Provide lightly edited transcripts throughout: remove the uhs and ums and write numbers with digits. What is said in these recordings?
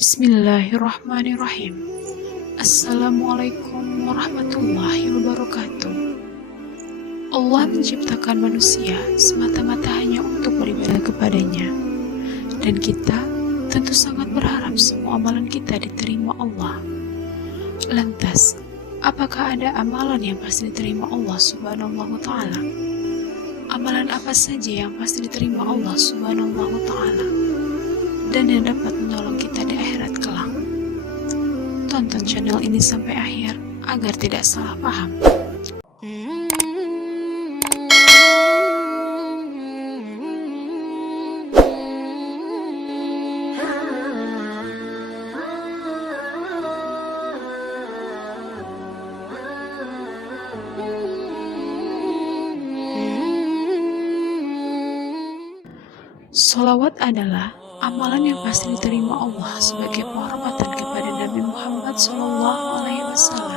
Bismillahirrahmanirrahim. Assalamualaikum warahmatullahi wabarakatuh. Allah menciptakan manusia semata-mata hanya untuk beribadah kepadanya, dan kita tentu sangat berharap semua amalan kita diterima Allah. Lantas, apakah ada amalan yang pasti diterima Allah Subhanahu wa Ta'ala? Amalan apa saja yang pasti diterima Allah Subhanahu wa Ta'ala dan yang dapat menolong kita di akhirat kelak? Tonton channel ini sampai akhir agar tidak salah paham. Sholawat adalah amalan yang pasti diterima Allah sebagai penghormatan kepada Nabi Muhammad SAW.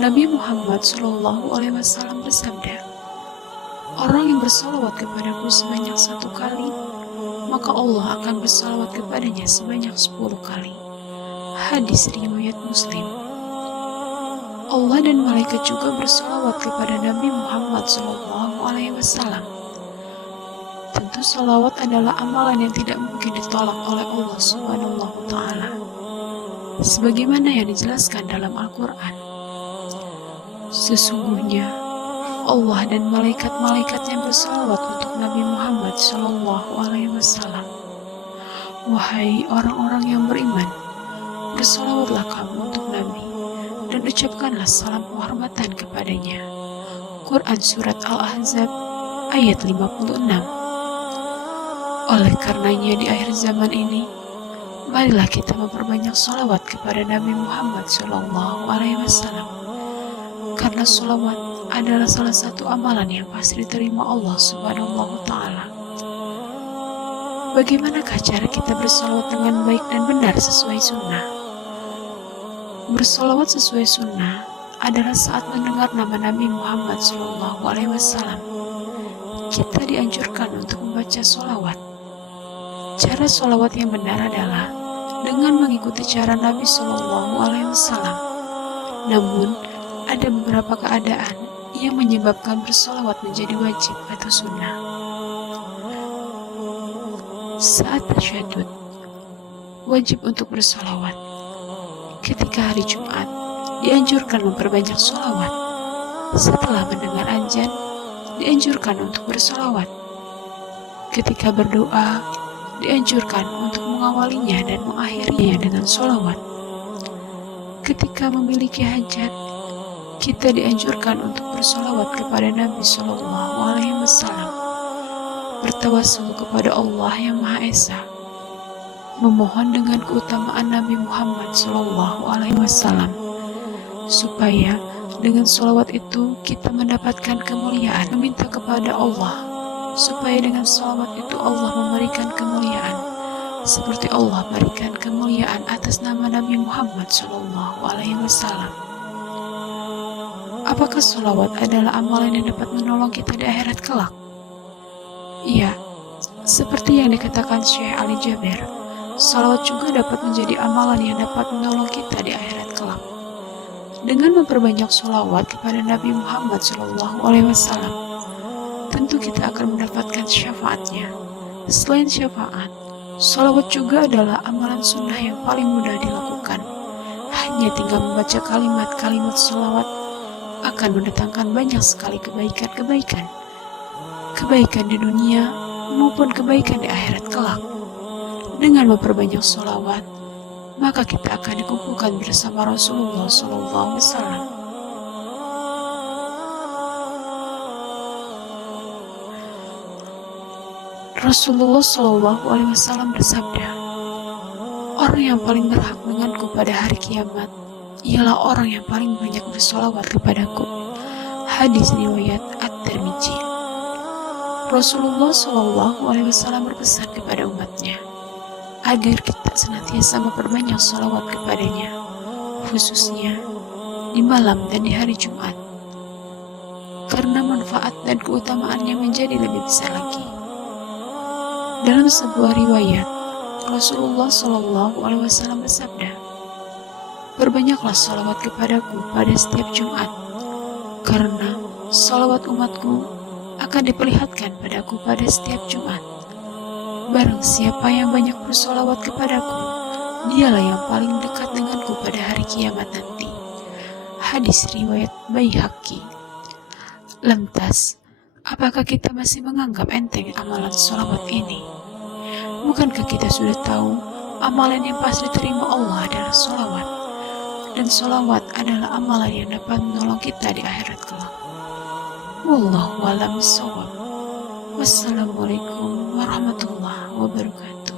Nabi Muhammad SAW bersabda, "Orang yang bersalawat kepadaku sebanyak 1 kali, maka Allah akan bersalawat kepadanya sebanyak 10 kali." Hadis riwayat Muslim. Allah dan malaikat juga bersalawat kepada Nabi Muhammad SAW. Tentu salawat adalah amalan yang tidak mungkin ditolak oleh Allah Subhanahu wa Ta'ala, sebagaimana yang dijelaskan dalam Al-Quran. Sesungguhnya Allah dan malaikat-malaikatnya bersalawat untuk Nabi Muhammad SAW. Wahai orang-orang yang beriman, bersalawatlah kamu untuk Nabi dan ucapkanlah salam penghormatan kepadanya. Quran Surat Al-Ahzab ayat 56. Oleh karenanya di akhir zaman ini, marilah kita memperbanyak sholawat kepada Nabi Muhammad SAW, karena sholawat adalah salah satu amalan yang pasti diterima Allah Subhanahu wa Ta'ala. Bagaimanakah cara kita bersalawat dengan baik dan benar sesuai sunnah? Bersalawat sesuai sunnah adalah saat mendengar nama Nabi Muhammad SAW, kita dianjurkan untuk membaca sholawat. Cara sholawat yang benar adalah dengan mengikuti cara Nabi SAW. Namun, ada beberapa keadaan yang menyebabkan bersolawat menjadi wajib atau sunnah. Saat tasyahud, wajib untuk bersolawat. Ketika hari Jumat, dianjurkan memperbanyak solawat. Setelah mendengar azan, dianjurkan untuk bersolawat. Ketika berdoa, dianjurkan untuk mengawalinya dan mengakhirinya dengan sholawat. Ketika memiliki hajat, kita dianjurkan untuk bersolawat kepada Nabi SAW, bertawassul kepada Allah yang Maha Esa, memohon dengan keutamaan Nabi Muhammad SAW, supaya dengan sholawat itu kita mendapatkan kemuliaan, meminta kepada Allah supaya dengan sholawat itu Allah memberikan kemuliaan, seperti Allah memberikan kemuliaan atas nama Nabi Muhammad SAW. Apakah sholawat adalah amalan yang dapat menolong kita di akhirat kelak? Iya, seperti yang dikatakan Syekh Ali Jaber, sholawat juga dapat menjadi amalan yang dapat menolong kita di akhirat kelak. Dengan memperbanyak sholawat kepada Nabi Muhammad SAW, tentu kita akan mendapatkan syafaatnya. Selain syafaat, sholawat juga adalah amalan sunnah yang paling mudah dilakukan. Hanya tinggal membaca kalimat-kalimat sholawat akan mendatangkan banyak sekali kebaikan-kebaikan. Kebaikan di dunia maupun kebaikan di akhirat kelak. Dengan memperbanyak sholawat, maka kita akan dikumpulkan bersama Rasulullah SAW. Rasulullah SAW bersabda, "Orang yang paling berhak denganku pada hari kiamat ialah orang yang paling banyak bersolawat kepadaku." Hadis riwayat At-Tirmidzi. Rasulullah SAW berpesan kepada umatnya agar kita senantiasa memperbanyak sholawat kepadanya, khususnya di malam dan di hari Jumat, karena manfaat dan keutamaannya menjadi lebih besar lagi. Dalam sebuah riwayat, Rasulullah Shallallahu Alaihi Wasallam bersabda, "Perbanyaklah salawat kepadaku pada setiap Jumat, karena salawat umatku akan diperlihatkan padaku pada setiap Jumat. Barang siapa yang banyak bersolawat kepadaku, dialah yang paling dekat denganku pada hari kiamat nanti." Hadis riwayat Baihaqi. Lantas, apakah kita masih menganggap enteng amalan sholawat ini? Bukankah kita sudah tahu amalan yang pasti diterima Allah adalah sholawat, dan sholawat adalah amalan yang dapat menolong kita di akhirat kelak. Wallahu a'lam bishawab. Wassalamualaikum warahmatullahi wabarakatuh.